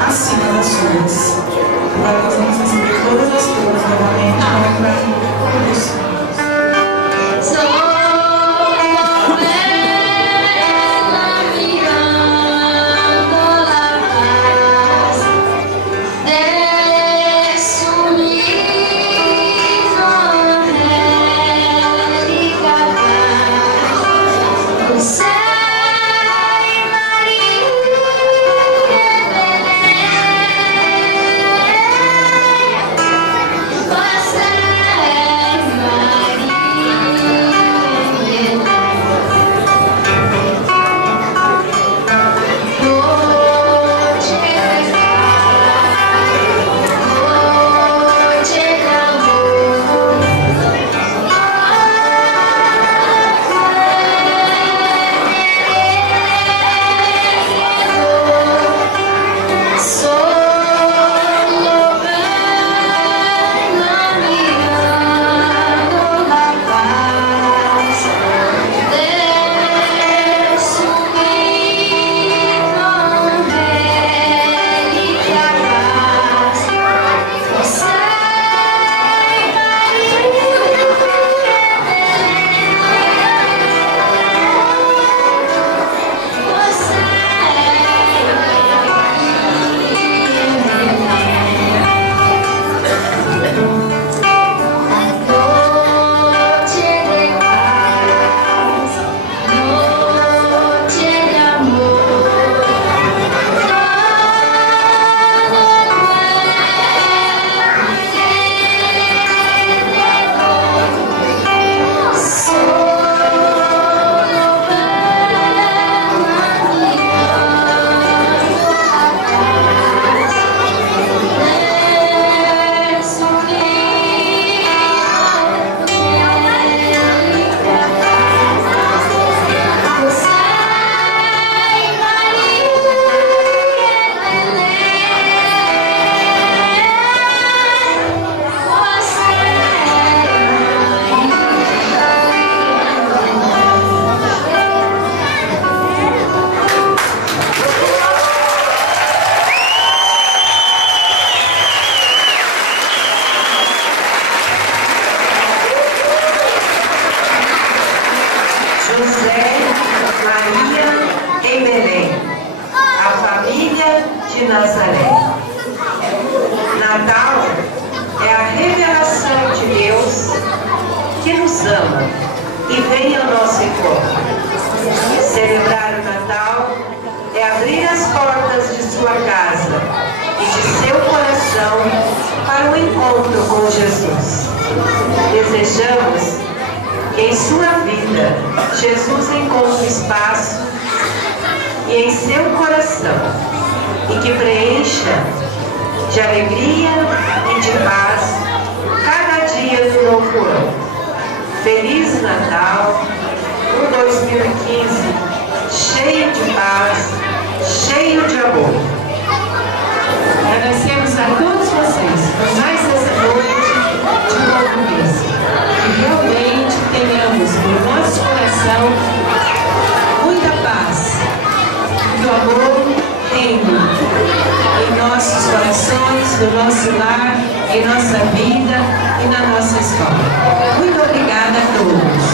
acima das suas. Agora nós vamos receber todas as turmas novamente para o Senhor. de Nazaré. Natal é a revelação de Deus que nos ama e vem ao nosso encontro. Celebrar o Natal é abrir as portas de sua casa e de seu coração para o encontro com Jesus. Desejamos que em sua vida Jesus encontre espaço e em seu coração e que preencha de alegria e de paz cada dia do novo ano. Feliz Natal, um 2015 cheio de paz, cheio de amor. Agradecemos a todos vocês por mais essa noite de convivência. Que realmente tenhamos no nosso coração muita paz, que o amor reine em nossos corações, no nosso lar, em nossa vida e na nossa escola. Muito obrigada a todos.